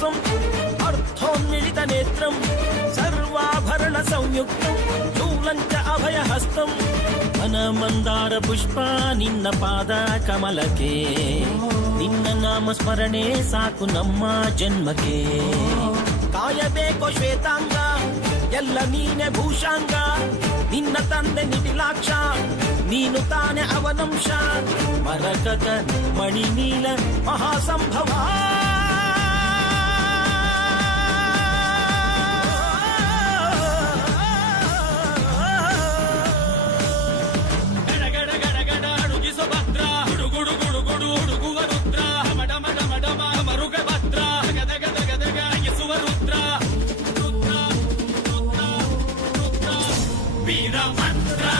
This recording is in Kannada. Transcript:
ನೇತ್ರಂ ಅರ್ಥೋನ್ಮಿಳಿತ ನೇತ್ರಂ, ಸರ್ವಾಭರಣ ಸಂಯುಕ್ತಂ ಚೂಲಂಚ ಅಭಯ ಹಸ್ತಂ ಮನ ಮಂದಾರ ಪುಷ್ಪ, ನಿನ್ನ ಪಾದ ಕಮಲಕ್ಕೆ. ನಿನ್ನ ನಾಮ ಸ್ಮರಣೆ ಸಾಕು ನಮ್ಮ ಜನ್ಮಕ್ಕೆ. ಕಾಯಬೇಕೋ ಶ್ವೇತಾಂಗ, ಎಲ್ಲ ನೀನೆ ಭೂಷಾಂಗ. ನಿನ್ನ ತಂದೆ ನಿಟಿಲಾಕ್ಷ, ನೀನು ತಾನೆ ಅವನಂಶ. ಮರಕ ಮಣಿ ನೀಲ ಮಹಾಸಂಭವಾ. be the one to drive.